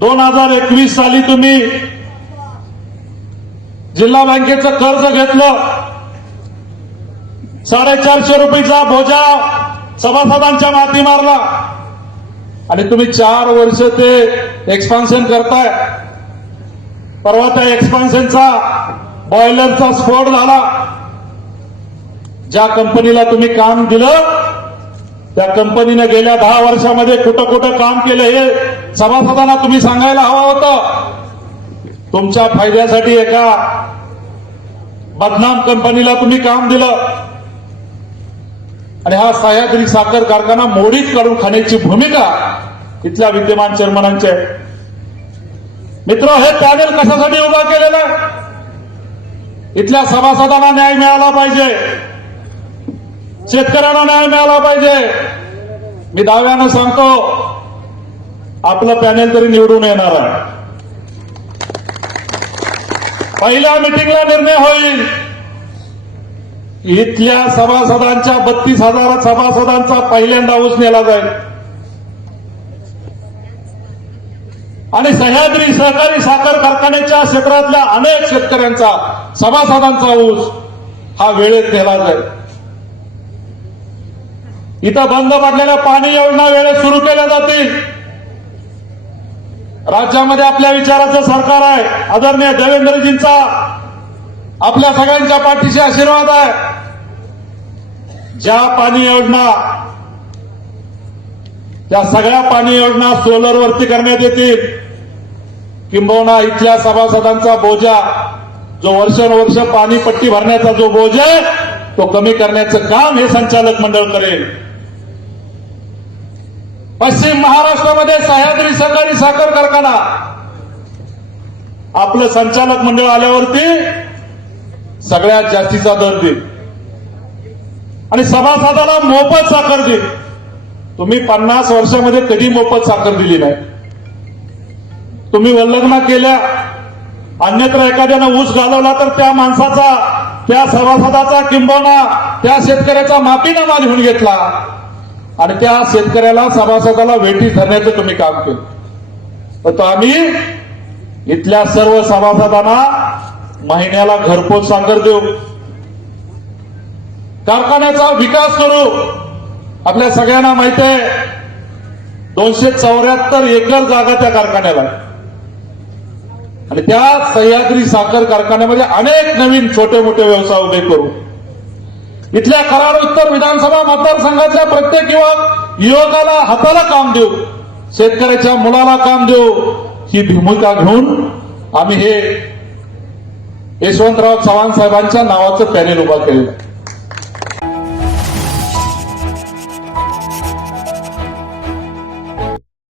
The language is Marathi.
दोन हजार एकवीस साली तुम्ही जिल्हा बँकेचं कर्ज घेतलं. साडेचारशे रुपयेचा बोजा सभासदांच्या माती मारला. आणि तुम्ही चार वर्ष ते एक्सपान्शन करताय. परवा त्या एक्सपान्शनचा बॉयलरचा स्फोट झाला. ज्या कंपनीला तुम्ही काम दिलं त्या कंपनीने गेल्या दहा वर्षामध्ये कुठं कुठं काम केलं हे सभासदांना तुम्ही सांगायला हवं होतं. तुमच्या फायद्यासाठी एका बदनाम कंपनीला तुम्ही काम दिलं. आणि हा सह्याद्री साखर कारखाना मोडीत काढून खाण्याची भूमिका इथल्या विद्यमान चेअरमनांची आहे. मित्र हे पॅनेल कशासाठी उभा केलेलं आहे? इथल्या सभासदांना न्याय मिळाला पाहिजे. शेतकऱ्यांना न्याय मिळाला पाहिजे. मी दाव्यानं सांगतो आपलं पॅनेल तरी निवडून येणार आहे. पहिल्या मिटिंगला निर्णय होईल. इथल्या सभासदांच्या बत्तीस हजार सभासदांचा पहिल्यांदा ऊस नेला जाईल. आणि सह्याद्री सहकारी साखर कारखान्याच्या क्षेत्रातल्या अनेक शेतकऱ्यांचा सभासदांचा ऊस हा वेळेत नेला जाईल. इथं बंद पडलेल्या पाणी योजना वेळेत सुरू केल्या जातील. राज्यामध्ये आपल्या विचाराचं सरकार आहे. आदरणीय देवेंद्रजींचा आपल्या सगळ्यांच्या पाठीशी आशीर्वाद आहे. ज्या पाणी योजना त्या सगळ्या पाणी योजना सोलरवरती करण्यात येतील. किंबहुना इथल्या सभासदांचा बोजा जो वर्षानुवर्ष पाणी पट्टी भरण्याचा जो बोज आहे तो कमी करण्याचं काम हे संचालक मंडळ करेल. पश्चिम महाराष्ट्रामध्ये सह्याद्री सहकारी साखर कारखाना. आपलं संचालक मंडळ आल्यावरती सगळ्यात जास्तीचा दर देईल. आणि सभासदाला मोफत साखर देईल. तुम्ही पन्नास वर्षामध्ये कधी मोफत साखर दिली नाही? तुम्ही वल्लग्ना केल्या अन्यत्र एखाद्यानं ऊस घालवला तर त्या माणसाचा त्या सभासदाचा किंबहुना त्या शेतकऱ्याचा माफीनामा लिहून घेतला. आणि त्या शेतकऱ्याला सभासदाला वेटी धरण्याचं तुम्ही काम केलं. परंतु आम्ही इथल्या सर्व सभासदांना महिन्याला घरपोच साखर देऊ. कारखान्याचा विकास करू. आपल्या सगळ्यांना माहिती आहे दोनशे चौऱ्याहत्तर एकर जागा त्या कारखान्याला आणि त्या सह्याद्री साखर कारखान्यामध्ये अनेक नवीन छोटे मोठे व्यवसाय उभे करू. इथल्या कराड उत्तर विधानसभा मतदारसंघातल्या प्रत्येक युवक युवकाला हाताला काम देऊ शेतकऱ्याच्या मुलाला काम देऊ ही भूमिका घेऊन आम्ही हे यशवंतराव चव्हाण साहेबांच्या नावाचं पॅनेल उभा केलेलं आहे.